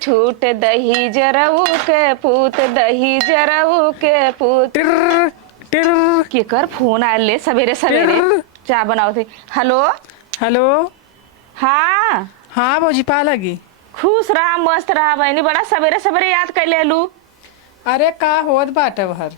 छूट दही जरऊ के पूत दही जरऊ के पूत। टिर टिर केकर फोन आयल ले सवेरे सवेरे चाय बनाओ थे। Hello hello. हाँ हाँ भौजी पा लगी। खुश रहा मस्त रहा बहनी, बड़ा सवेरे सवेरे याद कर ले लू। अरे का होत बाटे भर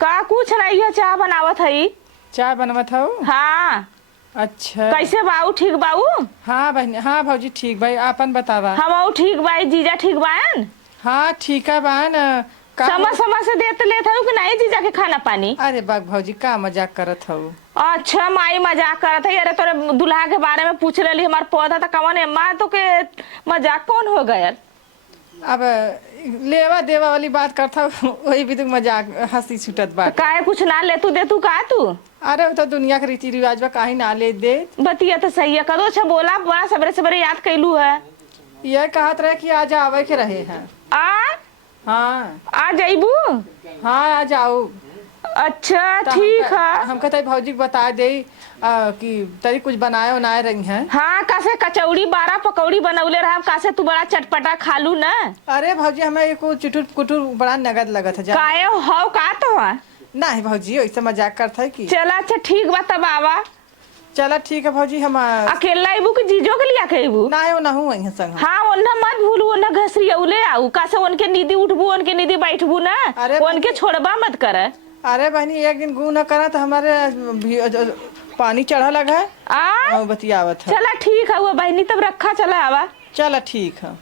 का कुछ नहीं है, चाय बनावत हई। चाय बनवत हो? हाँ अच्छा कैसे बाऊ? ठीक बाऊ? हाँ बहन, हाँ भौजी ठीक भाई, आपन बतावा। हम ठीक बाई, जीजा ठीक बान? हाँ ठीक है बहन। समय समय से देते लेते हो कि नहीं जीजा के खाना पानी? अरे बाग भौजी का मजाक करत हो? अच्छा माई मजाक करत है। अरे तोरे दुल्हा के बारे में पूछ रही हमार पौधा था कौन है माँ, तो के मजाक कौन हो गया? अब लेवा देवा वाली बात करता वही भी तो मजाक हंसी छूटत बात। काहे कुछ ना ले तू दे तू का तू? अरे वो तो दुनिया के रीति रिवाज बा, काहे ना ले दे। बतिया तो सही है, कदो अच्छा बोला, बड़ा सवेरे सवेरे याद कैलू है। ये कहत रहे कि आज आवे के रहे हैं। हाँ आ जाइबू? हाँ आ जाओ। अच्छा ठीक है। हम कहते भौजी को बता दे कि तरी कुछ बनाए बनाए रही हैं। हाँ कासे कचौड़ी 12 पकौड़ी बनौले रहा, कासे तू बड़ा चटपटा खालू ना। अरे भौजी हमें को चुटुर कुटुर बड़ा नगद लगत है। काहे हो का तो नहीं भौजी ऐसा मजाक करता है कि। चला अच्छा ठीक बा तब आवा। चला ठीक है भौजी। हम अकेला आइबू कि जीजो के लिया कहबू? ना ना हूँ वहीं संग। हाँ ओन्ना मत भूलू, ओन्ना घसरी औले आऊ, कासे उनके नीदी उठबू उनके नीदी बैठबू ना। अरे उनके छोड़बा मत कर। अरे बहनी एक दिन गु न करा तो हमारे पानी चढ़ा लगा है बतियावत है। चला ठीक है वो बहनी तब रखा, चला आवा। चला ठीक है।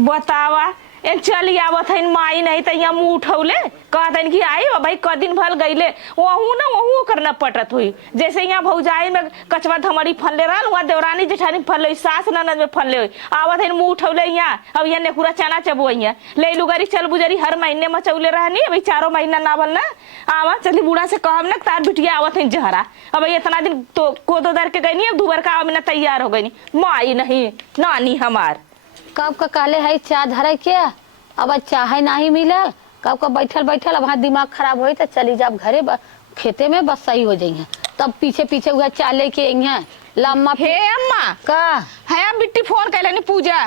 बतावा एक चल आवत है माई नहीं तो यहाँ मुँह उठौले कहते कि आई हो भाई क दिन भल गईले वहू ना वहू करना पटत हुई। जैसे यहाँ भौजाई में कचवा धमड़ी फनले रहा, वहाँ देवरानी जेठानी फनले, सास ननद में फनले हुई। आवत है मुँह उठौले यहाँ। अब यहाँ नेकुरा चना चबो यहाँ ले लुगरी चल बुजरी हर महीने में चौले रहनी। अभी 4 महीना ना बल ना आवा चली बूढ़ा से कहब ना तार बिटिया आवत है जहरा। अब इतना दिन तो कोदो दर के गई अब दुबर का ना तैयार हो गई माई नहीं नानी हमार। कब का काले है चाय धरे के अब चाहे नहीं मिले, कब का बैठल बैठल अब दिमाग खराब हो तो चली जाब घरे खेते में बस सही हो जाइए। तब पीछे पीछे हुआ चाय लेके लम्मा। हे अम्मा का है बिट्टी फोन कैलनी पूजा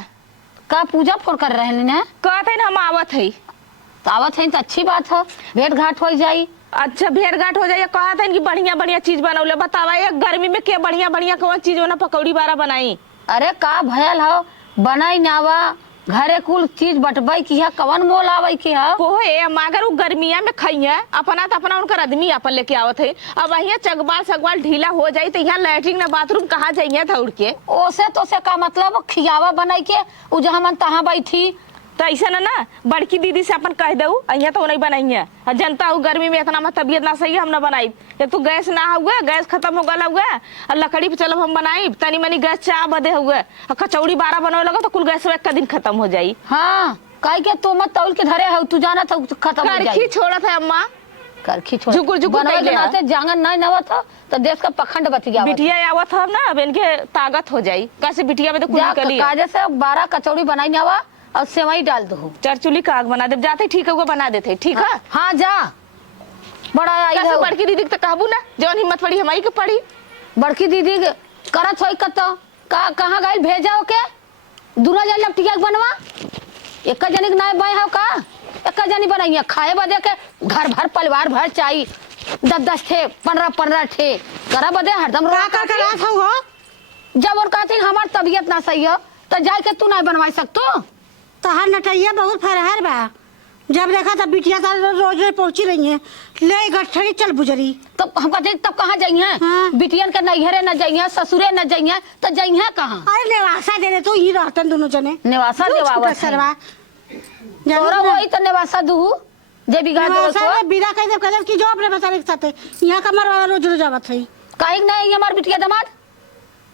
का पूजा फोन कर रहे हैं कहते हम आवत है। तो आवत है तो अच्छी बात है, भेंट घाट हो जाई। अच्छा भेड़ घाट हो जाए। कहते हैं कि बढ़िया बढ़िया चीज बनौले। बतावा ये गर्मी में क्या बढ़िया बढ़िया कौन चीज होना पकौड़ी 12 बनाई? अरे का भयल हो बनाई नावा घरे कुल चीज बटबई की है, कवन मोल आवे की है। कोहे मगर वो गर्मिया में खाइए अपना तो अपना उनका आदमी अपन लेके आवत है। अब यहाँ चगबाल सगबाल ढीला हो जाये तो यहाँ लैट्रिन न बाथरूम कहाँ जाइए दौड़ के? ओसे तो से का मतलब खियावा बनाई के उ जहाँ मन तहाँ बैठी तो ऐसा ना बड़की दीदी से अपन कह दऊ अहिया तो नहीं बनाइए। जनता हूँ गर्मी में इतना तबीयत ना सही हम ना बनाई। एक तो गैस ना हुआ, गैस खत्म हो गया हुआ और लकड़ी पे चलो हम बनाई तनी मनी गैस चाह बदे हुआ और कचौड़ी 12 बनवे लगा तो कुल गैस एक दिन खत्म हो जाई। हाँ कह के तू मत तौल के धरे हो, तू जाना था खत्म हो जाई। छोड़ा था अम्मा करखी छोड़ जुगुर जुगुर बनाते जांगन नहीं नवा था तो देश का पखंड बच गया। बिटिया आवत हम ना अब इनके ताकत हो जाई। कैसे बिटिया में तो कुल काजे से 12 कचौड़ी बनाई नवा और सेवई डाल दो, चरचुली का आग बना दे जाते ठीक है वो बना देते ठीक है। हाँ जा बड़ा आई है बड़की दीदी तो कहबू ना जौन हिम्मत पड़ी हमारी के पड़ी। बड़की दीदी करत होई कत का कहां गई भेजाओ के दूरा जा लपटिया बनवा एक जनी ना बाय हो का एक जनी बनाइए खाए बदे के घर भर परिवार भर चाहिए 10-10 ठे 15-15 ठे करा बदे हरदम जब और कहती हमार तबीयत ना सही हो तो जाए के तू नहीं बनवा सकतो। तहार नटैया बहुत फरहर बा। जब देखा तब बिटिया रोज रोज पहुंची रही है ले गठरी चल बुजरी। तब हम कहते तब कहाँ जाइए? हाँ। बिटियन के नैहरे न जाइए ससुरे न जाइए तो जाइए कहाँ? अरे नेवासा दे दे तू ही रहतन दोनों जने। नेवासा देवावा सरवा तोरा वही तो नेवासा दू जे बिगा दे नेवासा बिदा कह दे कलर की जो अपने बताने के साथ यहां कमर वाला रोज रोज आवत है। काहे नहीं हमार बिटिया दामाद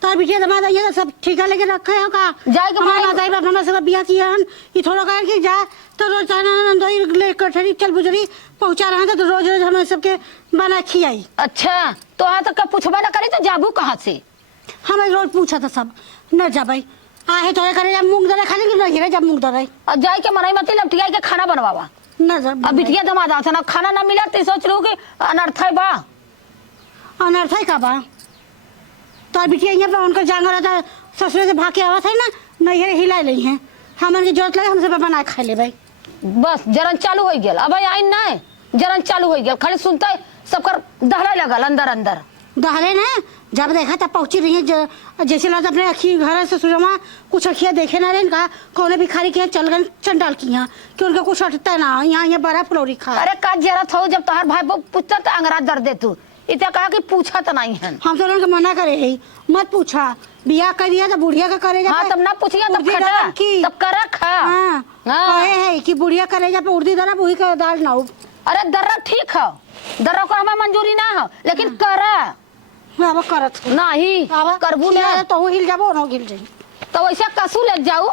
तो बिटिया दामाद ये सब ठीका लेके रखे हो का जाए के हमारा दाई बाप हमरा से बिया कियन ये थोड़ा कह के जा तो रोज नंदोई ले कठरी चल बुजरी पहुंचा रहा तो रोज रोज हम सबके बना खियाई। अच्छा तो आ तक पूछबा ना करे तो जाबू कहाँ से? हम रोज पूछा था सब न जाबई आहे तो करे जब मूंग दरे खाने की नहीं रे जब मूंग दरे और जाए के मनाई मत लपटिया के खाना बनवावा न जब अब बिटिया दामाद आता ना खाना ना मिला तो सोच लो कि अनर्थ है बा अनर्थ है का बा। तो बिटिया यहाँ पे उनका जांगर था ससुरे से भाग के आवा था ना नहीं हिला ली है हमन के जरूरत लगे हमसे बना खा ले भाई। बस जरन चालू हो गया। अब आई नहीं जरन चालू हो गया, खाली सुनते सबकर दहला लगल अंदर अंदर। दहले ना जब देखा तब पहुंची रही है जैसे लगता अपने अखी घर से सुरमा कुछ अखिया देखे ना रहे का कौन भिखारी के यहाँ चल गए चंडाल की यहाँ कि उनका कुछ हटता ना यहाँ बड़ा फुलौरी खा। अरे का जरूरत हो, जब तोहर भाई पूछता तो अंगरा दर दे तू, इतना कहा कि पूछा तो नहीं है। हम तो उनके मना करे है मत पूछा, बियाह कर दिया तो बुढ़िया का करे हाँ तब ना पूछिए तब खटा तब करा खा। हाँ कहे है कि बुढ़िया करे जा पे उर्दी दरा बुही का दाल ना हो। अरे दर्रा ठीक है, दर्रा को हमें मंजूरी ना हो लेकिन करा अब करत नहीं करबू ना तो वो हिल जाबो ना हिल जाई तो वैसे कसू ले जाऊ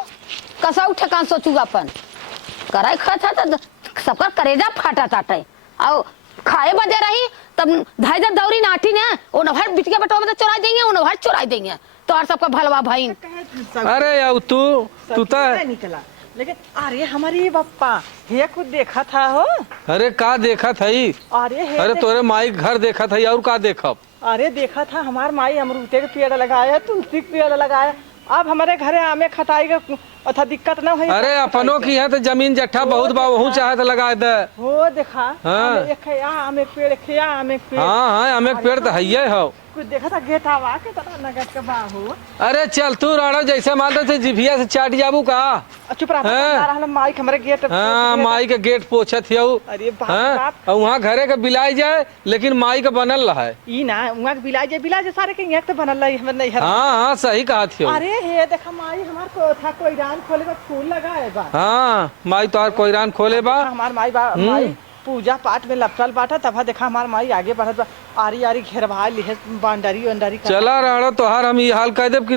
कसाऊ ठेकान सोचू अपन कराई खाता तो सबका करेजा फाटा ताटे और खाए बदे रही तब धाई जब दौरी नाटी ने वो नभर बिटिया बटवा में चुरा देंगे, वो नभर चुरा देंगे तो और सबका भलवा भाई। अरे यार तू तो निकला लेकिन अरे हमारी बप्पा ये खुद देखा था हो। अरे का देखा था ही? अरे तोरे माई घर देखा था और का देखा? अरे देखा था हमार माई अमरूदे के पेड़ लगाया, तुलसी के पेड़ लगाया। अब हमारे घरे आमे खटाई का अथा दिक्कत ना हो। अरे अपनों की है तो जमीन जट्ठा बहुत बा, वहू चाहे तो लगा दे। वो देखा हाँ। आमे पेड़ खया आमे पेड़। हाँ आमे पेड़ तो है हो। कुछ देखा था गेटावा के तना नगद के बाहु। अरे चल तू राणा जैसे मान रहे थे जिभिया से चाट जाबू का। चुप रहा माई हमारे गेट। हाँ माई के गेट पोछत हियौ। अरे बाप और वहाँ घरे के बिलाई जाए लेकिन माई का बनल रहा है। ई ना वहाँ के बिलाई जे सारे के यहाँ तो बनल रही हमर नहीं है। हाँ सही कहा थी। अरे हे देखा माई हमार को था कोईरान खोले का फूल लगाए बा। हाँ माई तोहर कोईरान खोले बा। हमार माई पूजा पाठ में लपटल बाटा तब देखा हमार माई आगे बढ़त बा। आरी आरी घेरवा लिहे बांडरी वंडरी। चला राणा तोहार हम ये हाल कह देब कि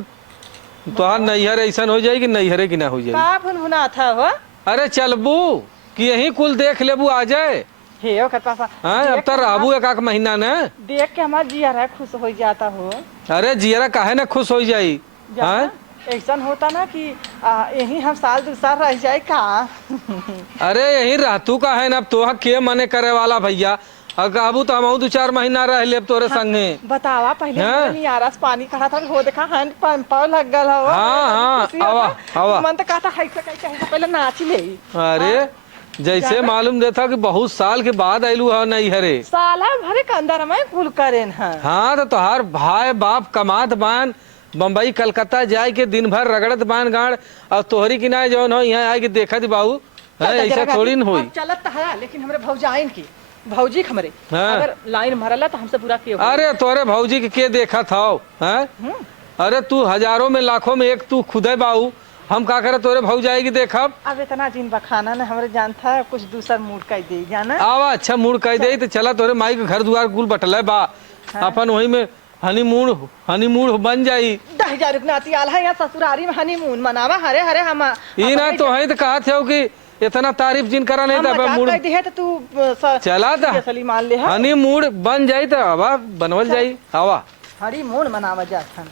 तोहार नैहर ऐसा हो जाएगी नैहरे की ना हो जाएगी। का फन होना था हो। अरे चलबू कि यही कुल देख लेबू आ जाए। हे ओ पापा हाँ अब तो रहबू एक महीना ने देख के हमार जिया खुश हो जाता हो। अरे जियरा काहे ना खुश हो जाई। हाँ ऐसा होता ना कि यही हम साल 2 साल रह जाए का। अरे यही रहतू का है ना अब तोहा के मने करे वाला भैया। अगर आबू तो हम 2-4 महीना रह ले तोरे संगे। बतावा पहले आरस पानी खड़ा था हो देखा हैंड पंप लग गल हो। हाँ आवा आवा मन तो कहता है पहले नाच ले। अरे जैसे मालूम देता कि बहुत साल के बाद आयलू है नैहरे। साला भरे के अंदर में कुल करेन है। हाँ तो तोहार भाई बाप कमात बान बम्बई कलकत्ता जाए के दिन भर रगड़त बान गाड़ और तोहरी की ना जौन हो यहाँ आए के देखा दी बाबू ऐसा थोड़ी न होई। चलत है लेकिन हमरे भौजाइन की भौजी हमरे हाँ। अगर लाइन भरला तो हमसे पूरा किया। अरे तोरे भौजी के देखा था। अरे तू हजारों में लाखों में एक तू खुदे बाऊ हम का करे तोरे भौजाई की देखब। अब इतना जिन बखाना ने हमरे जानता है कुछ दूसरा मूड कह दे जाना। आवा अच्छा मूड कह दे तो चला तोरे माई के घर द्वार कुल बटल बा। अपन वही में हनीमून बन जाई। 10,000 रुपया आती आल है यहाँ ससुरारी में हनीमून मनावा। हरे हरे हम ई ना तो है तो कहा थे कि इतना तारीफ जिन करा नहीं था मूड तो तू चला था मान ले हनीमून बन जाई तो आवा बनवल जाई। आवा हनीमून मनावा जात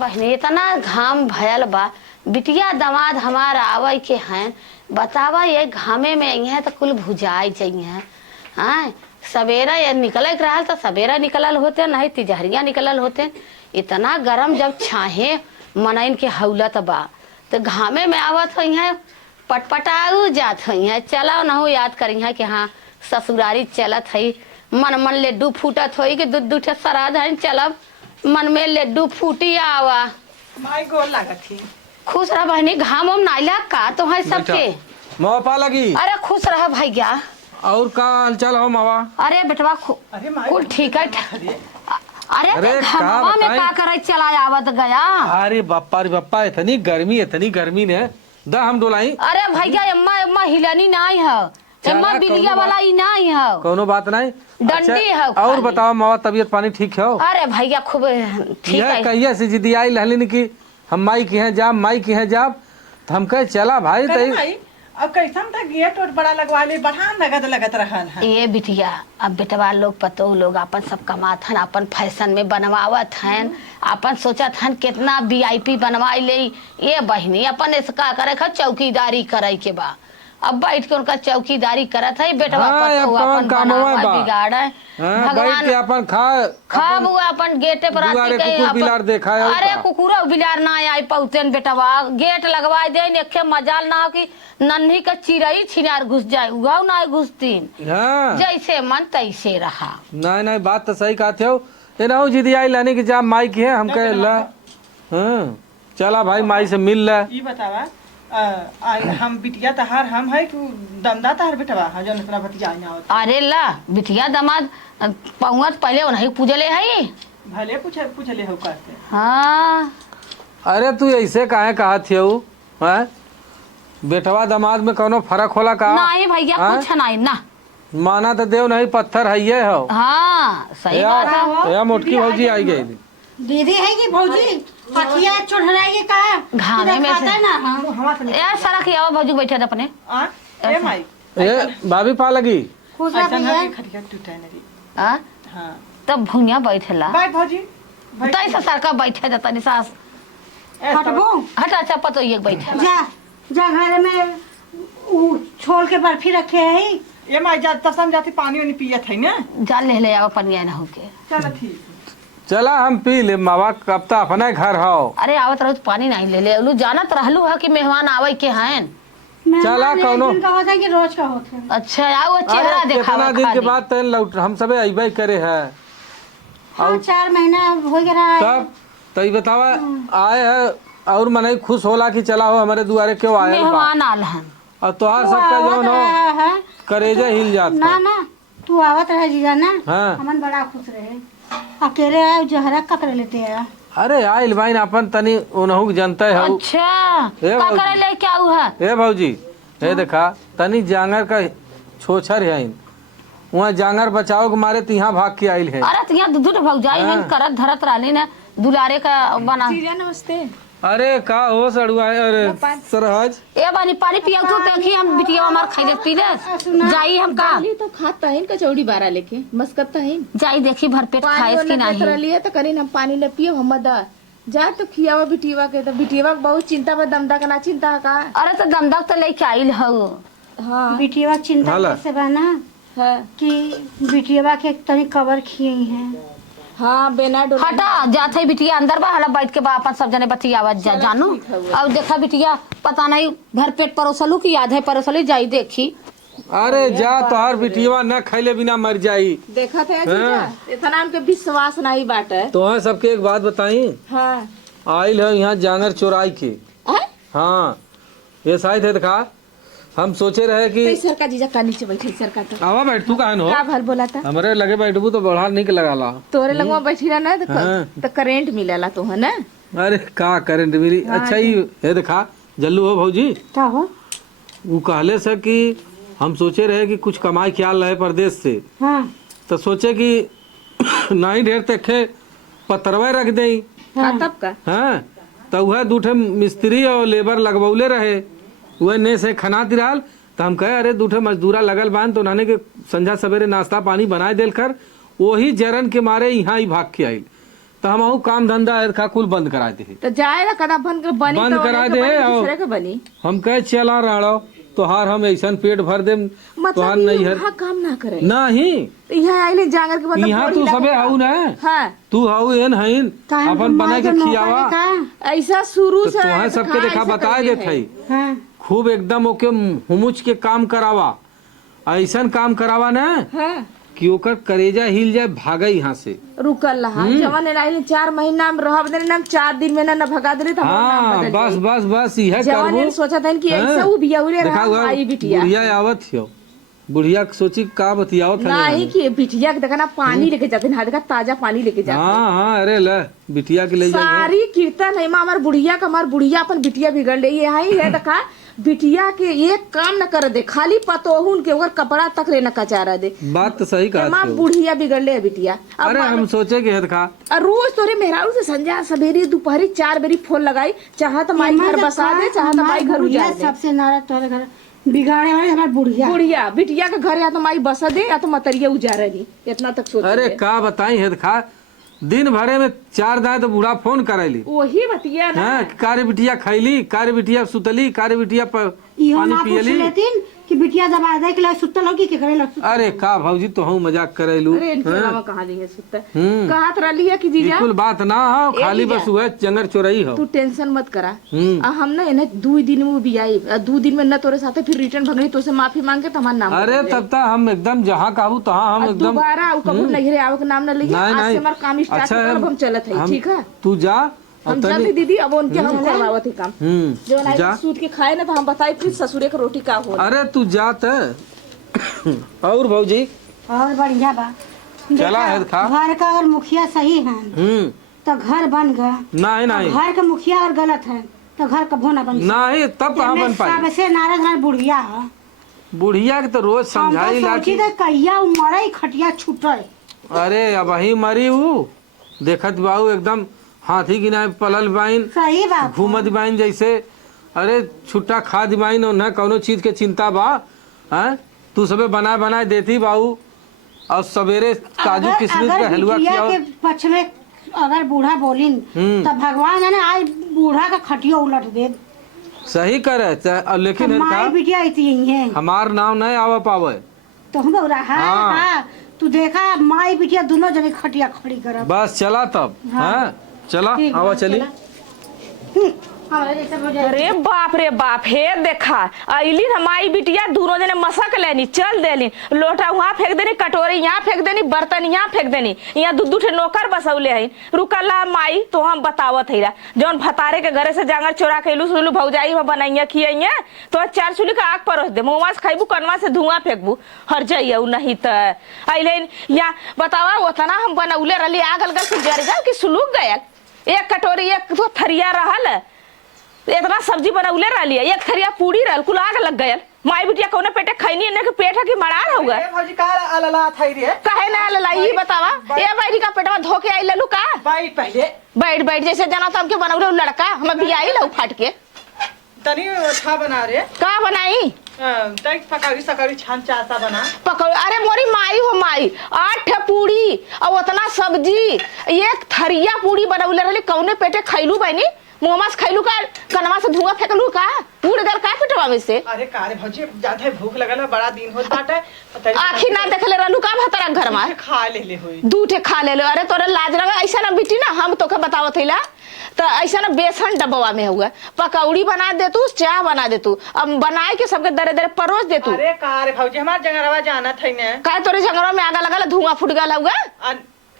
बहनी इतना घाम भयल बा बिटिया दामाद हमारा आवे के हैं बतावा ये घामे में यहाँ तो कुल भुजाई चाहिए। हाँ सवेरा ये निकले रहा तो सवेरा निकलल होते नहीं तिजहरिया निकलल होते। इतना गरम जब छाहे मनइन के हौलत बा तो घामे में आवत हो यहाँ पटपटाऊ जात हो यहाँ चला न हो याद करी है कि हाँ ससुरारी चलत है मन मन लड्डू फूटत हो कि दूध दूठे सराध है चलब मन में लड्डू फूटी आवा। माई गोल लागत थी। खुश रह बहनी घाम उम नाइला का तो है सबके मौपा लगी। अरे खुश रह भैया और का हालचाल हो मावा। अरे बेटवा कुल ठीक है। अरे घामा में का करे चला आवत गया। अरे बप्पा इतनी गर्मी ने दा हम डोलाई। अरे भैया अम्मा हिलानी नहीं है अम्मा बिलिया वाला ही नहीं है कोनो बात नहीं डंडी है। और बताओ मावा तबीयत पानी ठीक है? अरे भैया खूब ठीक है। कहिया से जिद्दी आई लहलिन की हम माई की हैं जाब तो हम कहे चला भाई अब कैसा था गेट और बड़ा लगवा ले बढ़ा नगद लगत रहल है। ये बिटिया अब बेटवा लोग पतो लोग अपन सब कमात हन अपन फैशन में बनवावत हन अपन सोचत हन कितना VIP बनवाई ले। ये बहनी अपन इसका करे खा चौकीदारी करे के बा अब बैठ के उनका चौकीदारी करत है बेटवा हाँ, पतो अब कौन अपन काम बनावा हुआ बा? बिगाड़ है हाँ, बैठ के अपन खा बुआ अपन गेटे पर दुआरे आती कुकुर बिलार देखा है अरे का? कुकुरा बिलार ना आई पहुँचन बेटवा गेट लगवा दे एके मजाल ना हो कि नन्ही का चिड़ई छिनार घुस जाए उगाओ ना घुसतीन हाँ जैसे मन तैसे रहा। नहीं नहीं बात तो सही कहते हो ये ना जिदी आई लाने की जा माई की है हम कह ला हाँ चला भाई माई से मिल ला ई बतावा हम बिटिया तहार हम है कि दमदा तहार बेटवा है जो इतना बतिया ना होता अरे ला बिटिया दामाद पहुँच पहले उन्हीं पूजले है भले पूछले हो कहते हाँ अरे तू ऐसे काहे कहा थे हैं बेटवा दामाद में कोनो फर्क होला का नहीं भैया हाँ? कुछ नहीं ना माना तो देव नहीं पत्थर है ये हो हाँ सही बात है। या मोटकी भौजी आई गई दीदी है कि भौजी हथिया चढ़ाएगी का घाने में से खाता है ना हाँ। हवा से यार सारा किया भाजी बैठे थे अपने आ ए माई ये भाभी पा लगी खुश रह ऐसा ना भैया कि खटिया टूटे नहीं हाँ हां तब भुइया बैठेला बैठ भौजी तई से सरका बैठे जाता नि सास हटबो हटा अच्छा पतो ये बैठे जा जा घर में उ छोल के बर्फी रखे है ए माई जा तसम जाती पानी वानी पियत है ना जा ले आओ पनिया ना होके चल ठीक चला हम पी ले मावा कब तक अपना घर हो अरे आवत रहो तो पानी नहीं ले लू जानत रहलू है कि मेहमान आवे के हैं चला कौनो का होता है कि रोज का होता है अच्छा आओ चेहरा अरे दिखावा कितना दिन के खाली। बाद तैन लौट हम सबे अइबे करे है हाँ 4 महीना हो गया है तब तई बतावा आए है और मने खुश होला कि चला हो हमारे दुआरे क्यों आए बा मेहमान आल हन और तोहार सबका जौन हो है करेजा हिल जात ना ना तू आवत रहे जीजा ना हाँ। हमन बड़ा खुश रहे अकेले आए जहरा कतर लेते हैं अरे आइल भाई अपन तनी उनहु जनते हो अच्छा ए का भौजी। करे ले क्या हुआ ए भौजी ए देखा तनी जांगर का छोछर है वहाँ जांगर बचाओ के मारे तिहा भाग के आइल है अरे तो यहाँ दूध भग जाई हाँ। हन करत धरत रहली ना दुलारे का बना नमस्ते अरे का हो सड़ुआ अरे सरहज ए बानी पानी पिया तो देखी हम बिटिया हमार खाई पी ले जाई हम का ये तो खाता है कचौड़ी बारा लेके मस्कत है जाई देखी भरपेट खाए कि नहीं लिए तो करीन हम पानी न पियो हम दा जा तो खियावा बिटिया के तो बिटिया बहुत चिंता बा दमदा का ना चिंता है का अरे तो दमदक तो लेके आइल हो हाँ बिटिया चिंता हाला। कैसे बना है कि बिटिया के तनी कवर खिए हैं हाँ बेना डोला हटा जात है बिटिया अंदर बा हला बैठ के बा अपन सब जने बतियावत जा जानू अब देखा बिटिया पता नहीं भरपेट परोसलू की आधे परोसलू जाई देखी अरे जा तोहार बिटिया न खैले बिना मर जाई देखा थे जीजा इतना उनके विश्वास नहीं बाटे तो सबके एक बात बताई हाँ आइल है यहाँ जांगर चोराई के हैं? हाँ ये शायद है देखा हम सोचे रहे कि तो सर का जीजा का नीचे बैठे सर का तो आवा बैठ तू कहा हो का भल बोला था हमारे लगे बैठबू तो बढ़ा निक लगा ला तोरे लगवा बैठी रहा ना हाँ। तो करेंट मिलेला तो है ना अरे का करंट मिली अच्छा ही है देखा जल्लू हो भौजी क्या हो वो कहले से कि हम सोचे रहे कि कुछ कमाई ख्याल रहे परदेश से हाँ तो सोचे कि नहीं ढेर तक पतरवा रख दे हाँ तब का हाँ तो वह दूठे मिस्त्री और लेबर लगवौले रहे वह ने से खना दिराल तो हम कहे अरे दूठे मजदूरा लगल बान तो उन्होंने के संझा सवेरे नाश्ता पानी बनाए देल कर वही जरन के मारे यहाँ ही भाग के आइल तो हम आहू काम धंधा खा कुल बंद करा दे तो जाएगा कदा बंद कर बनी बंद तो करा ओने दे के बनी, और- दूसरे के बनी हम कहे चला राड़ो तोहार हम ऐसा पेट भर दे तोहार मतलब नहीं ये हर वहाँ काम ना करे नहीं तो यहाँ आइले जांगर के मतलब यहाँ गोड़ी तू लागे सबे का। हाउ ना हाँ तू हाउ एन हईन काहे अपन बना के मार नौकर खियावा का? ऐसा शुरू तो से तुम्हें सबके हाँ, देखा ऐसा बताए करेंगे देत है। हई हाँ खूब एकदम ओके हुमुच के काम करावा ऐसा काम करावा ना हाँ कि ओकर करेजा हिल जाए भागे यहाँ से रुकल रहा जवन आइले 4 महीना में रहब देने ना 4 दिन में ना भगा देले तो हमार नाम हाँ बदल बस जाई। बस बस यह जवन करबो ने सोचा था कि हाँ। ऐसा वो बिया उरे देखा रहा हुआ आई बिटिया बुढ़िया आवत हो बुढ़िया के सोची का बतियाओ था नहीं कि बिटिया के देखा ना पानी लेके जाते हैं देखा ताजा पानी लेके जाते हैं। हाँ हाँ अरे ले बिटिया के ले जाइए सारी कीर्तन है हमार बुढ़िया का हमार बुढ़िया अपन बिटिया बिगड़ ले ये हाई है देखा बिटिया के एक काम न कर दे खाली पतोहुन के ओकर कपड़ा तक ले न कचारा दे बात तो सही कहा माँ थी। बुढ़िया बिगड़ ले है बिटिया अब अरे हम सोचे कि हेद खा और रोज तोरे मेहरारू से संध्या सवेरे दोपहरी 4 बेरी फोन लगाई चाहे तो माई घर बसा दे चाहे तो माई घर उजाड़ दे सबसे नारा तोरे घर बिगाड़े वाले हमारे बुढ़िया बुढ़िया बिटिया के घर या तो माई बसा दे या तो मतरिया उजाड़ दी इतना तक सोच अरे का बताई हेद खा दिन भरे में 4 दाए तो बूढ़ा फोन करेली वही बतिया ना। हाँ कारी बिटिया खैली, कारी बिटिया सुतली, कारी बिटिया इहो पानी ना पूछ पियली। लेतिन कि बिटिया दबा दे के लिए सुतल होगी कि करे लग अरे का भौजी तो हूँ मजाक करेलू। अरे इनके हाँ? अलावा कहाँ दी है सुत्ता। हम्म। कहा रही है कि जीजा बिल्कुल बात ना हो, खाली जीजा। बस हुआ जंगर चोरई हो। तू टेंशन मत करा। हम्म। हम ना इन्हें 2 दिन में भी आई, 2 दिन में न तोरे साथे फिर रिटर्न भगनी तो से माफी मांग के तुम्हारा नाम अरे बदल जाई। तब तक हम एकदम जहाँ कहू तहाँ हम और एकदम दोबारा कबूल नहीं रे आओ के नाम न लिया। नहीं आज से नहीं हमारा काम स्टार्ट अच्छा कर, अब हम चलत है, ठीक है। तू जा और हम तनी- जल्दी दीदी अब उनके हम करवावत ही काम जो ना जा। सूत के खाए ना तो हम बताई फिर ससुरे के रोटी का हो। अरे तू जा त और भौजी और बढ़िया बा। चला देखा, है खा। घर का अगर मुखिया सही है तो घर बन गया। नहीं नहीं घर का मुखिया अगर गलत है तो घर कभो ना बन नहीं तब कहाँ बन पाई। सबसे नाराज हमार बुढ़िया है। बुढ़िया के तो रोज समझाई हम तो लाठी। सोची थे कहिया मरे खटिया छूटे। अरे अब वही मरी हूँ देखत बाऊ एकदम हाथी की ना पलल बाइन सही बात। घूमत बाइन जैसे। अरे छुट्टा खा दिबाइन और न कौनो चीज के चिंता बा। हैं तू सबे बना बनाए देती बाऊ और सवेरे काजू किशमिश का हलवा बिटिया खिलाओ। के पक्ष में अगर बूढ़ा बोलिन तो भगवान है ना आज बूढ़ा का खटिया उलट दे। सही करे और लेकिन माई इनका बिटिया इतनी है हमार नाम नहीं आवा पावे। तो हम बोल रहा हाँ। है तू देखा माई बिटिया दोनों जने खटिया खड़ी करब। बस चला तब हैं चला ठीक आवा बा, चली। चला। हमारे जैसे हो जाए। अरे बाप रे बाप हे देखा अली हमारी बिटिया दोनों जने मसक लेनी चल देली। लोटा वहाँ फेंक देनी, कटोरी यहाँ फेंक देनी, बर्तन यहाँ फेंक देनी। यहाँ दू ठे नौकर बसौले है। रुकला माई तो हम बतावत है जौन भतारे के घरे से जांगर चोरा के इलू सुलू भौजाई में बनाइया खियाइया तो 4 चूल्ही का आग परोस दे, मुँह से खाइबू, कनवा से धुआं फेंकबू, हर जाइए नहीं तो अले यहाँ बतावा उतना हम बनौले रही आग अलगल से जर गया कि सुलूक गया। एक कटोरी एक तो थरिया रहल, इतना सब्जी बनौले रही, एक थरिया पूरी रहल, कुल आग लग गयल। माई बिटिया कौन पेटे खैनी इन्हें के पेट है कि मरार होगा। ए भौजी का अलला थई रे। काहे ना ललाई बतावा ये बैठी का पेटवा धोके आई ललू का। बाइट पहले बैठ बैठ जैसे जना तम के बनौले लड़का हम बियाई लऊ फाट के तनी अच्छा बना रे। का बनाई तई पकौड़ी सकौड़ी छान चासा बना। पकड़। अरे मोरी माई हो माई 8 पूरी और उतना सब्जी एक थरिया पूरी बनौले रही, कौने पेटे खैलू बनी, मुँह से खैलू का, कनवा से धुआं फेंकलू का, उड़ गल का पेटवा में से। अरे कारे भौजी ज्यादा भूख लगल है, बड़ा दिन होत बाटे। आखी ना देखले रहलू का भतरा घर में खा ले होई। 2 ठे खा ले लो। अरे तोरे लाज लगा ऐसा ना बेटी ना हम तोके बतावत हैला तो ऐसा ना बेसन डब्बा में हुआ पकौड़ी बना दे तू, चाय बना दे तू, अब बनाए के सबके दरे दरे परोस दे तू। अरे कारे भौजी हमार जंगरवा जाना थई ने। का तोरे जंगलों में आगा लगल धुआं फुट गल हुआ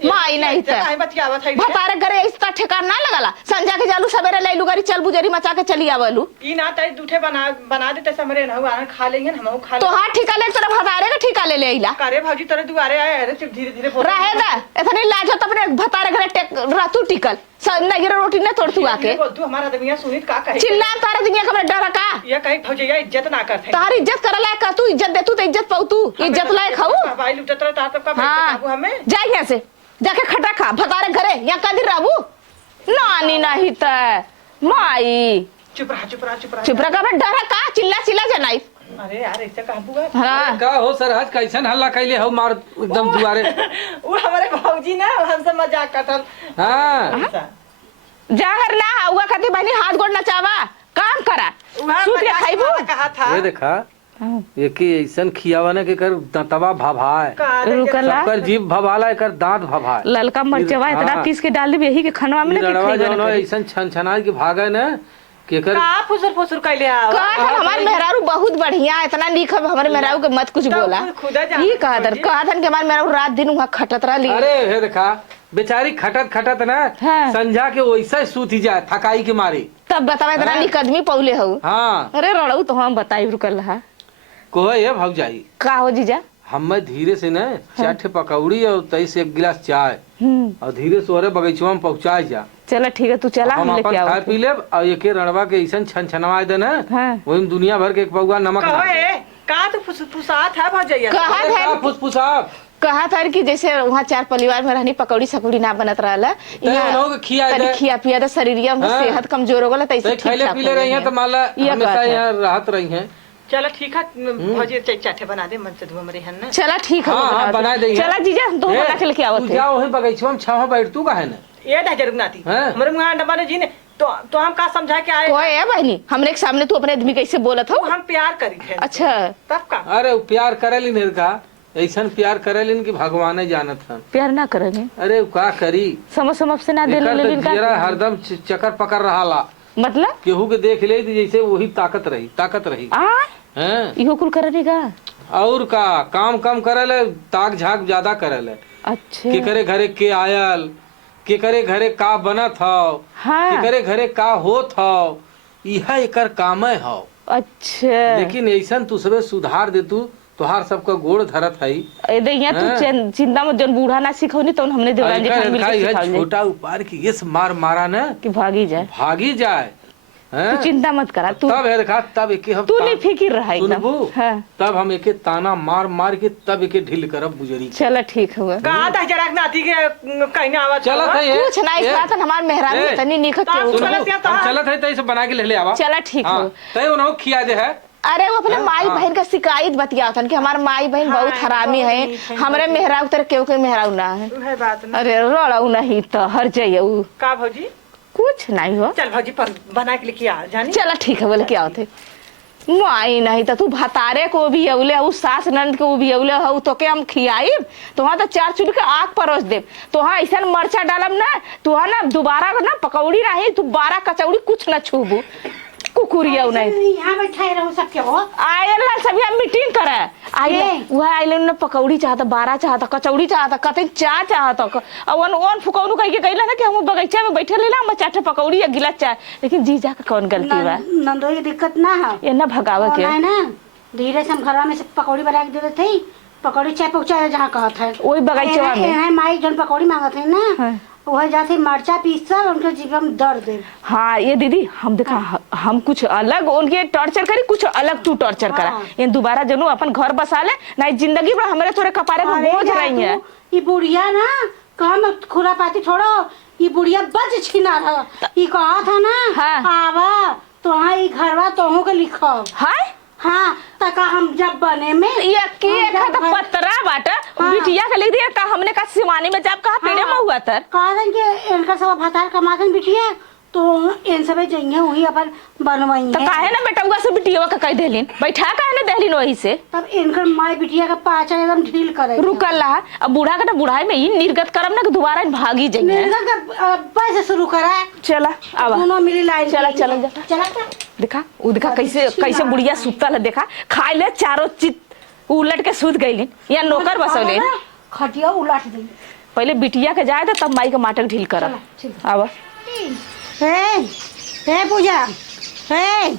माई नहीं थे काहे बतियावत है। भतारे घरे इसका ठेकान ना लगला। संजा के जालू सवेरे लैलू गाड़ी चल बुजरी मचा के चली आवलू ई ना तई दूठे बना देते समरे ना हुआ खा लेंगे हम खा तो ले। हाँ ठिका ले तोरा भतारे का ठिका ले लेला कारे भौजी तोरे दुआरे आए अरे धीरे धीरे बोल। रहे दा इतनी लाज हो अपने भतारे घरे रातू टिकल नहीं रोटी न तोड़ तू आके बोल तू हमारा आदमिया सुनीत का कहे। चिल्ला तारा दुनिया का डर का ये कहे भौजी या इज्जत ना करते। तारी इज्जत करला का तू इज्जत दे तू तो इज्जत पाऊ तू इज्जत लायक खाऊ। भाई लुटत रहा तब का हाँ बाबू हमें जा यहाँ से जाके खटा खा भतारे घरे यहाँ कदी रहबू नानी नहीं त माई चुप रहा चुप रहा चुप रहा। चुप रहा डर का चिल्ला चिल्ला जनाई। अरे यार ऐसे कहाँ बुआ। हाँ का हो सरहद कैसन हल्ला कैले हो मार एकदम दुआरे। वो हमारे भौजी ना हमसे मजाक करतल। हाँ जागर ना हुआ खाती बहनी हाथ गोड़ नचावा काम करा सूत के खाइबू। कहा था ये देखा ये कि ऐसन खियावा ने के कर दंतवा भभाए, रुकला सबकर जीभ भभाला एकर दांत भभाए। ललका मरचवा इतना हाँ। पीस के डाल दी यही के खनवा में ना रड़वा खइबे जौन ना हो करी। ऐसन छनछना के भागे न के कर का फुसुर फुसुर कैले आओ। कहा था हमार मेहरारू बहुत बढ़िया इतना नीक है हमारे मेहरारू के मत कुछ तब बोला। खुदा जाने ये कहा भौजी। कहा था कि हमारे मेहरारू रात दिन वहाँ खटत रही। अरे हे देखा बेचारी खटत खटत न हाँ। संझा के वैसे सूत ही जाए थकाई के मारी। तब बतावा इतना नीक आदमी पौले हो। हाँ अरे रड़ऊ तो हम बताई रुकल रहा कोहे ये भौजाई का हो जीजा। हम धीरे से न 4 ठे पकौड़ी और 23 एक गिलास चाय और धीरे से ओरे बगीचवा में पहुँचाए जा। चलो ठीक है तू चला हम हम अपन लेके खाए आओ। पी लेब और एके रणवा के ऐसन छनछनवा दे न हाँ। वही दुनिया भर के एक पौवा नमक कहो डाल दे। ए का तो फुसफुसात है भौजैया। कहा अरे था का फुसफुसात कहा था कि जैसे वहाँ 4 परिवार में रहनी पकौड़ी सकौड़ी ना बनत रहला लोग खिया दे। खिया पिया दे शरीरिया में हाँ। सेहत कमजोर हो गला तो तैसे खैले पीले रही हैं तो माला ये हमेशा बात है। यहाँ राहत रही हैं। चलो ठीक है भौजी चाटे बना दे मन से धुआ मरे हन ना। चला ठीक है हाँ, हाँ, बना देंगे। चला जीजा तो बना के लेके आवत तू है। जा वहीं बगीचवा में छावा बैठ तू काहे ना ये ढा जरूर नाती हाँ। हमारे मुंह डब्बा ने जी ने तो हम का समझा के आए कोई है भाई हमरे के सामने तू अपने आदमी कैसे बोलत हो? हम प्यार करी थे अच्छा तब का अरे प्यार करेली नहीं का ऐसा प्यार करेलिन कि भगवान जानत हन। प्यार ना करेंगे अरे उ का करी समझ से ना दे एकर ले तो जीरा हरदम चक्कर पकड़ रहा मतलब केहू के देख ले तो जैसे वही ताकत रही आ हैं? इहो कुल करेगा। और का काम कम करेले ताक झाक ज्यादा करेले अच्छा के करे घरे के आयल के करे घरे का बनत हौ हाँ के करे घरे का होत हौ यह एकर काम हौ। अच्छा लेकिन ऐसन तू सबे सुधार दे तू तोहार सबका गोड़ धरत है ए दे यहाँ तू चिंता मत जन बूढ़ा ना सिखौनी तो हमने देवरान जी खान मिल के सिखा दे छोटा उपार की ये मार मारा न कि भागी जाए हैं? तू चिंता मत करा तू तब है देखा तब एक तू नहीं फिकिर रहा एकदम सुनबू हाँ तब हम एके ताना मार मार के तब एके ढील करब गुजरी के। चला ठीक है कहा ढा जरा नाती के कहीं ना आवाज चलत है ये कुछ ना इस ये, बात हमार मेहरान ए, में तनी निकट के सुन- ऊपर। चलत हम चलत है तैसे बना के ले आवा चला ठीक हाँ, है तय उन्हों खिया दे है अरे वो अपने हाँ, माई हाँ। बहन का शिकायत बतिया कि हमार माई बहन हाँ, बहुत हरामी है हमरे मेहराव तेरे केहू के मेहराव ना है। है बात ना अरे रोड़ाऊ नहीं तो हर जाइए का भौजी कुछ नहीं हो। चल भौजी बना के लेके आ जानी चला ठीक है बोले क्या होते माई नहीं तो तू भतारे को भी अवले हूँ सास नंद को भी अवले हूँ तो के हम खियाइब तो वहाँ तो 4 चूल्हे के आग परोस देब तो हाँ ऐसा मरचा डालब ना तो हाँ ना दोबारा ना पकौड़ी रही तू 12 कचौड़ी कुछ ना छूबू कुकुरिया नहीं यहाँ बैठे रहो सब क्या हो आयल सभी हम मीटिंग करे आइले वह आइले ने पकौड़ी चाहता 12 चाहता कचौड़ी चाहता कते चाय चाहता और ओन फुकौनु कह के कहला ना कि हम बगीचा में बैठे लेला हम चाटे पकौड़ी या गिलास चाय लेकिन जीजा का कौन गलती बा नंदो की दिक्कत ना है ये ना भगावे के है ना धीरे से हम घर में से पकौड़ी बना के दे देते ही पकौड़ी चाय पहुँचा जहाँ कहत है वही बगीचा में है माई जन पकौड़ी मांगत है ना वह जाते मरचा पीस सब उनके जीवन दर्द दे हाँ ये दीदी हम देखा हम कुछ अलग उनके टॉर्चर करी कुछ अलग तू टॉर्चर करा ये दोबारा जनू अपन घर बसा ले ना जिंदगी भर हमारे थोड़े कपारे में बोझ रही है ये बुढ़िया ना काम खुरा पाती छोड़ो ये बुढ़िया बज छिना रहा ये कहा था ना हाँ। आवा तो हाँ ये घरवा तोहों के लिखो हाय हाँ तका हम जब बने में ये की एक तो पतरा बाटा बिटिया के लिख दिया का हमने का सिवानी में जब कहा पेड़े में हुआ तर कहा था कि इनका सब भतार कमाखन बिटिया तो इन सब जाइए वही अपन बनवाई तो काहे ना बेटा हुआ से बिटिया का कह देलिन बैठा काहे ना देलिन वही से तब इनकर माई बिटिया का पाचा एकदम ढील करे रुकल रहा अब बूढ़ा का ना बुढ़ाई में ही निर्गत करम ना कि दोबारा भागी जाइए निर्गत का पैसे शुरू करा चला आवा दोनों मिली लाइन चला चला जा चला देखा वो देखा कैसे बुढ़िया सुतल है देखा खाए ले चारों चित उलट के सूत गईलिन या नौकर बसौले खटिया उलट दी पहले बिटिया के जाए तब माई का माटक ढील कर आवा हे पूजा हे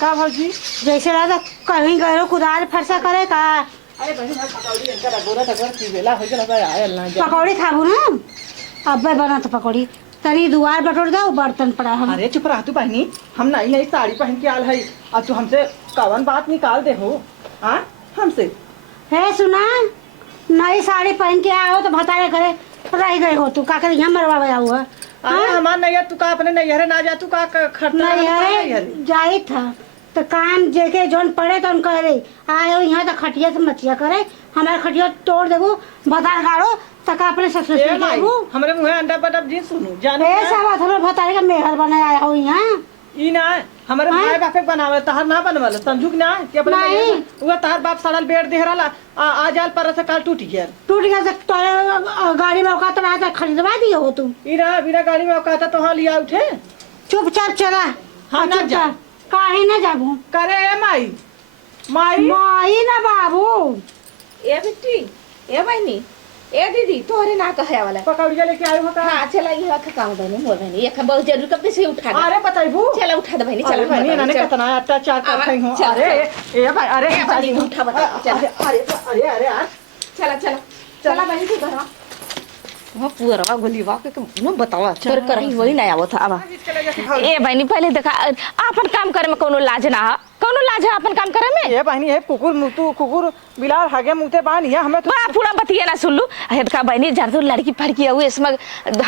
का भौजी जैसे लगा कहीं गए कुदाल फरसा करे का अरे बहन पकौड़ी इनका गोरा तक की बेला हो गया आयल ना जा पकौड़ी खाबू ना अब बना तो पकौड़ी तनी दुआर बटोर दो बर्तन पड़ा हम अरे चुप रह तू बहनी हम नई नई साड़ी पहन के आल है और तू हमसे कवन बात निकाल दे हो हाँ हमसे हे सुना नई साड़ी पहन के आओ तो भतारे करे रह गए हो तू का कर यहाँ मरवा गया हुआ अरे हमार नैया तू का अपने नैहरे ना जा तू का खरता नहीं जाए था तो काम जेके जोन पड़े तो उनका रे आए हो यहाँ तो खटिया से मचिया करे हमारे खटिया तोड़ देबो भता गाड़ो तक अपने ससुर से जाबू हमरे मुंह अंडा बटब जी सुनू जाने ए सब हमारे भतारे का मेहर बनाया आया हो यहाँ ई ना हमारे भाई बापे बनावे तहार ना बनवल समझू कि ना कि अपने नहीं। वो तहार बाप सड़ल बेड़ देहरला आ जाल पर से काल टूट गया टूट गया तो गाड़ी में औकात रहा था खरीदवा दिए हो तुम ई ना बिना गाड़ी में औकात तो हाँ लिया उठे चुपचाप चला हम ना जा काहे ना जाबू करे ए माई माई माई ना बाबू ए बेटी ए बहनी ए दीदी तोहरे ना कहे वाला पकौड़िया लेके आयो हो का हाँ चला ये काम बहनी मोर बहनी एक बहुत जरूर कब से उठा दे अरे बताइबू चला उठा दे बहनी चलो चला बहनी इन्होंने कितना अत्याचार कर रही हो चल, अरे ए भाई अरे ए बहनी उठा बता चला अरे अरे अरे अरे यार चला चला चला बहनी तू घर वो पूरा गोलीवा के न बतावा कर करही वही ना आवत आवा चले जा ए बहनी पहले देखा अपन काम करे में कोनो लाज ना है कोनो कौनो लाज है अपन काम करे में? ये बहनी है कुकुर मुतु कुकुर बिलार हगे मुते बान ये हमें बा पूरा बतिया ना सुन लू हेद का बहनी जर तो लड़की फड़की हुए इसमें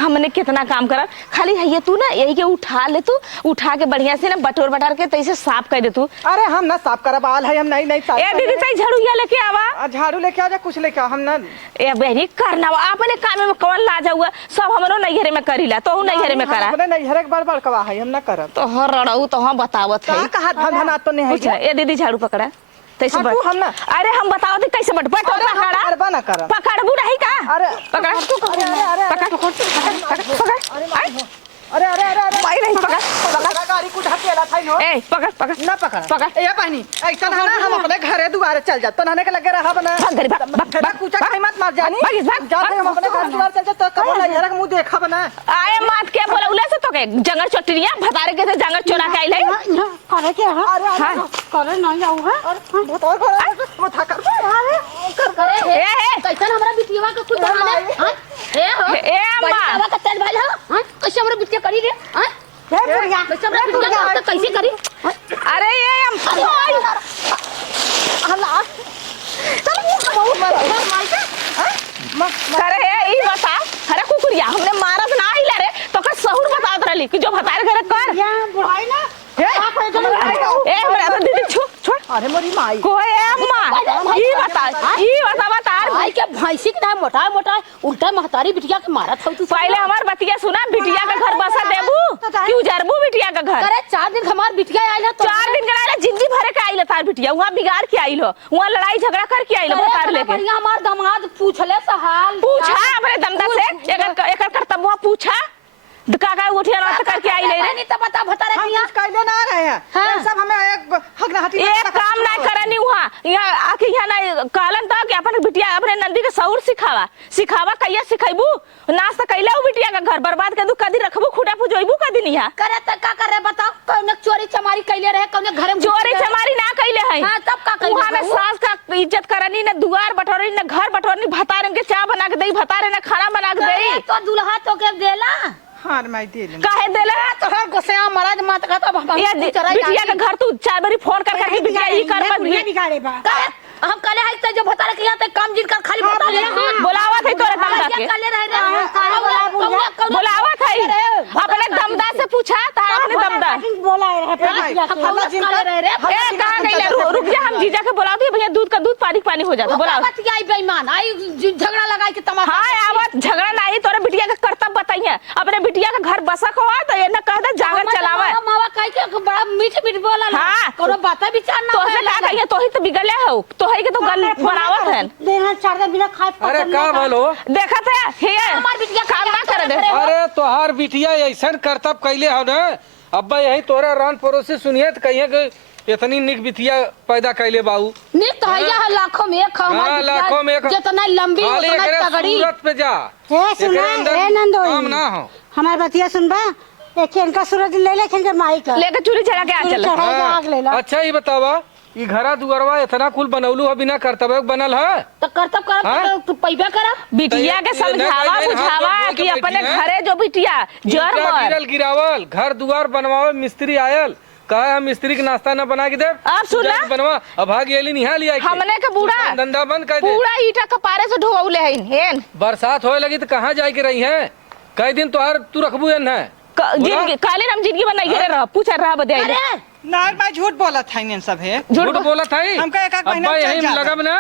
हमने कितना काम करा खाली है ये तू ना यही के उठा ले तू उठा के बढ़िया से ना बटोर बटार के तैसे साफ कर दे तू। अरे हम ना साफ करा बाल है हम नहीं नहीं साफ ए दीदी तई झाड़ू या लेके आवा झाड़ू लेके आ जा कुछ लेके हम ना ए बहनी करना अपने काम में कौन लाज हुआ सब हमरो नैहरे में करीला तो नैहरे में करा अपने नहीं हर एक बार बड़कवा है हम ना करब तो हर रड़ऊ तो हम बतावत है का हाथ धन तो नहीं है ए दीदी झाड़ू पकड़ा तैसे हाँ, तू हम ना। अरे हम बताओ थे कैसे बट अरे हम पकड़ा करबा ना करब पकड़बू नहीं का अरे पकड़ अरे अरे अरे अरे भाई नहीं पकड़ गाड़ी को ढकेला था नो ए पकड़ पकड़ ना पकड़ पकड़ ए बहनी ऐसा ना हम अपने घरे दुआरे चल जा तो नाने के लगे रहा बना भाग गरी, भाग, फेटा कुचा खाई मत मार जानी भाग, जा हम अपने घर दुआरे चल जा तो कब ना यार मुंह देखा बना आए मात के बोला उले से तो के जंगल चोटरिया भतारे के से जंगल चोरा के आइले करे क्या है अरे करे नहीं जाऊ है बहुत और वो था कर करे ए कैसन हमरा बिटिया का कुछ बहाने हां ए हो ए अम्मा का तेल भाई हां कैसे हमरा बिटिया करी रे हां कैसे हमरा बिटिया कैसे करी अरे ये अरे ई बता अरे कुकुरिया हमने मारत ना आइला रे तो का सहूर बतावत रहली कि जो भतारे घर कर या बुढ़ाई ना ए हमरा तो दीदी छोड़ अरे मोरी माई कोई अम्मा ई बता तार भाई के भैंसी के ना मोटा मोटा उल्टा महतारी बिटिया के मारत हो तू पहले हमार बतिया सुना बिटिया का घर बसा देबू क्यों जरबू बिटिया का घर अरे 4 दिन हमार बिटिया आइला तो 4 दिन के जिंदगी भरे के आइल तार बिटिया वहां बिगाड़ के आइल हो वहां लड़ाई झगड़ा करके आइल भतार लेके बढ़िया हमार दामाद पूछले सहाल पूछा अपने दमदा से एकर कर्तव्य पूछा काका उठिया रात करके आई ले नहीं तो बता भतारे हम किया कुछ कहले ना रहे हैं हाँ। सब हमें एक हगनाहती एक काम ना करनी वहां यहाँ आके यहाँ ना कहलन तो कि अपन बिटिया अपने नंदी के सौर सिखावा कहिया सिखाइबू नाश्ता कैला बिटिया का घर बर्बाद कर दू कदी रखबू खुटा पुजोइबू कदी नहीं है करे त का करे बताओ कौन चोरी चमारी कैले रहे कौन घरे में चोरी चमारी ना कैले है हां तब का कैले वहां ना सास का इज्जत करनी ना दुआर बटोरनी ना घर बटोरनी भतारे के चाय बना के देई भतारे ना खाना बना के देई तो दुल्हा तो के देला हार माई दे ले काहे देले तोहर गोसेया महाराज मत का तो ये बिटिया का घर तू चार बारी फोन कर बिटिया ई कर मत बिगाड़े बा हम कले है त जो भतारे के यहाँ काम जिन कर खाली बता ले बुलावा थे तोरे दमदा के कले रह रे बुलावा थे अपने दमदा से पूछा ता अपने दमदा बोला है कले रह रे ए कहां गइला रुक जा हम जीजा के बुलाती भैया दूध का दूध पानी हो जाता बुलाओ बात की आई बेईमान आई झगड़ा लगाई के तमाशा हां आवत झगड़ा नहीं तोरे बिटिया का कर्तव्य बताइए अपने बिटिया का घर बसा खोआ तो ये ना कह दे जागर चलावे मावा कह के बड़ा मीठ मीठ बोला हाँ। कोनो बात विचार ना तो से का कहिए तो ही तो बिगड़ले हो तो है के तो गल बनावत है देना 4 दिन बिना खाए अरे का बोलो देखा थे हे हमार बिटिया काम ना कर दे अरे तोहार बिटिया ऐसन करतब कैले हो ना अब्बा यही तोरा रान पड़ोसी सुनिए तो कहिए कि इतनी निक बिटिया पैदा कैले बाऊ निक तो है लाखों में एक हाँ, लाखों में एक। जितना लंबी खाली उतना एकरे तगड़ी सूरत पे जा ए सुना एकरे अंदर ए नंदोई काम ना हो हमार बतिया सुनबा एक इनका सूरज ले ले के माई का लेके चूड़ी चढ़ा के आ चल चढ़ा के आग ले ला अच्छा ये बतावा ई घरा दुआरवा इतना कुल बनौलू हो बिना कर्तव्य बनल है तो करतब हाँ? कर तू पैबा करा बिटिया के ये ना समझावा कहिए, बुझावा हाथ जोड़ के कि अपने बैठी है। घरे जो बिटिया जर ईंटा मर गिरल गिरावल घर दुआर बनवावे मिस्त्री आयल कहा हम मिस्त्री के नाश्ता न बना के दे अब सुना? बनवा अब भाग गेली निहा लिया के। हमने के बूढ़ा दुकान धंधा बंद कर दे पूरा ईटा कपारे से ढोवले हेन बरसात होए लगी तो कहाँ जाए के रही है कई दिन तोहार तू रखबू है ना जिंदगी काले हम जिंदगी बनाई रह पूछा रह बदे अरे ना मैं झूठ बोला था इन सब है झूठ बोला था हमका एक महीना अब्बा चल यही जाता। लगब ना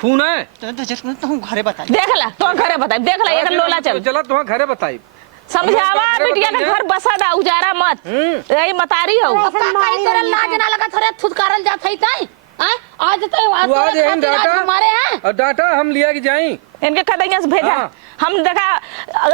खून है तो हूं घरे बता देख ला तो घरे बता देख ला एक लोला चल चला तुम्हारा घरे बताई समझावा घरे बिटिया का बताइए। घर बसा दा उजारा मत यही मतारी हो का कहीं तेरा लाज ना लगा थोड़े थुतकारल जात है ताई आज तो तू आज यही डाटा हमारे हैं और डाटा हम लिया के जाई इनके कदैया से भेजा हाँ। हम देखा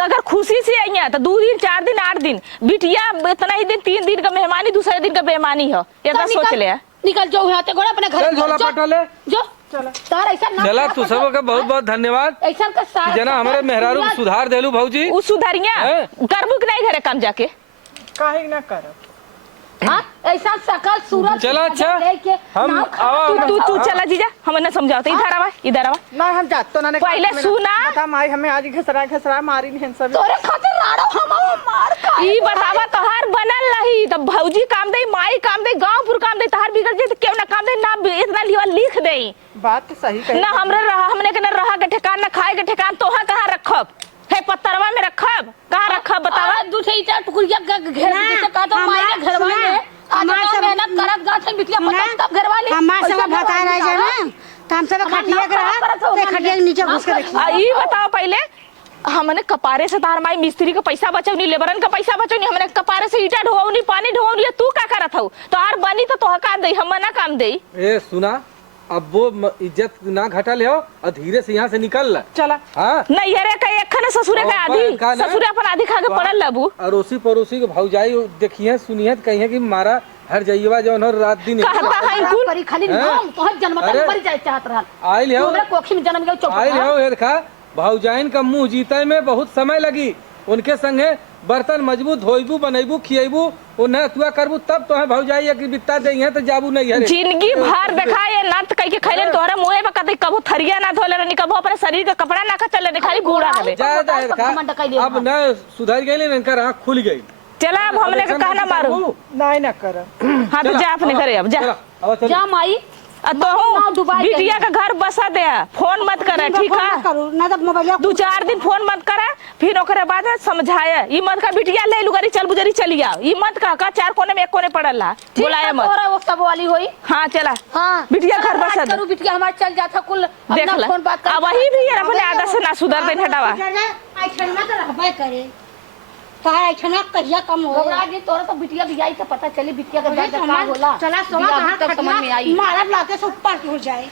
अगर खुशी से आई तो 2 दिन 4 दिन 8 दिन बिटिया इतना ही दिन 3 दिन का मेहमानी दूसरे दिन का बेईमानी हो ये तो सोच ले निकल जाओ यहाँ ते गोड़ा अपने घर चल झोला पटा ले जो तार ऐसा ना चला तू सब का बहुत बहुत धन्यवाद ऐसा का साथ कि जना हमारे मेहरारू को सुधार देलू भौजी उ सुधरिया हैं? करबू कि नहीं घरे काम जाके काहे ना करब हां ऐसा सकल सूरज चला अच्छा लेके हम आवा तू चला जीजा हम ना समझाते इधर आवा ना हम जात तो ना पहले सुना। बता माई हमें आज घसरा मारी नहीं सब तोरे खातिर राड़ो हम मार का ई बतावा तोहार बनल रही तो भौजी काम दे माई काम दे गांव पुर काम दे तोहार बिगड़ जे लिवा लिख दे। बात तो सही कही। ना हमरे रहा हमने के ना रहा के ठिकान ना खाए के ठिकान तोहा कहाँ रखब हे पत्तरवा में रखब कहाँ रखब बतावा। अरे दूठे ईटा टुकड़िया घेर ना, जैसे का तो माई के घर सुना, वाले आज हमार तो सब- मेहनत करत गाथ बिटिया पता तब घर वाली हमारे सब बता रहे हैं ना तो हम सब हमार खटिया नाम के रहा करत हो, ते हमार खटिया के नीचे नाम घुस के करत देखिए। ई बताओ पहले हमने कपारे से तार माई मिस्त्री का पैसा बचौनी लेबरन का पैसा बचौनी हमने कपारे से ईटा ढोवनी पानी ढोवनी तू का करत हऊ तो आर बनी तो तोह काम दे हम ना काम दे। ए सुना अब वो इज्जत ना घटा ले और धीरे से यहाँ से निकल ला। चला हाँ नहीं अरे कई अखन ससुरे का आधी का ना? ससुरे अपन आधी खा के पड़ल लबू अड़ोसी पड़ोसी के भौजाई देखिए सुनिए कहिए कि मारा हर जाइएवा जो हर रात दिन कहता है कुल करी खाली हैं? नाम तो जन्मता अरे, मर जाए चाहत रहल आइल हो हमरा कोखी में जन्म गयो चौक आइल हो ये देखा भौजाइन का मुंह जीते में बहुत समय लगी उनके संगे बर्तन मजबूत धोइबू बनैबू खियबू वो न तुआ करबू तब तो है भौजाई कि बित्ता दे है तो जाबू नहीं है जिंदगी भर देखा ये नर्त कह के खैले तोहरा मुंह पे कतई कबो थरिया ना धोले रहनी कबो अपने शरीर का कपड़ा ना खचले नहीं खाली घूरा देबे। ज्यादा है घमंड कैले देखा अब न सुधर गई ना इनका आँख खुल गई। चला अब हमने का कहना मारू नहीं ना कर। हाँ तो जा अपने घरे अब जा जा माई तो डुबाई बिटिया का घर बसा दे फोन मत करे ठीक फोन है मत करू ना तो मोबाइल 2-4 दिन फोन मत करे फिर ओकरे बाद समझाए ई मत का बिटिया ले लुगारी चल बुजरी चली आओ ई मत का चार कोने में एक कोने पड़ल ला बुलाए मत। तोरा वो सब वाली होई हाँ चला हां बिटिया घर बसा दे करू बिटिया हमार चल जाता कुल देख अपना ला फोन बात कर अब वही भी यार अपने आदत से ना सुधर दे हटावा। आई छना तो रहबे करे तो आई छना कहिया कम हो घबरा जी तोरा तो बिटिया भी आई तो पता चली बिटिया का दर्द का होला चला सोमा बियाह कहां तब समझ में आई मारा लाके से ऊपर हो जाए।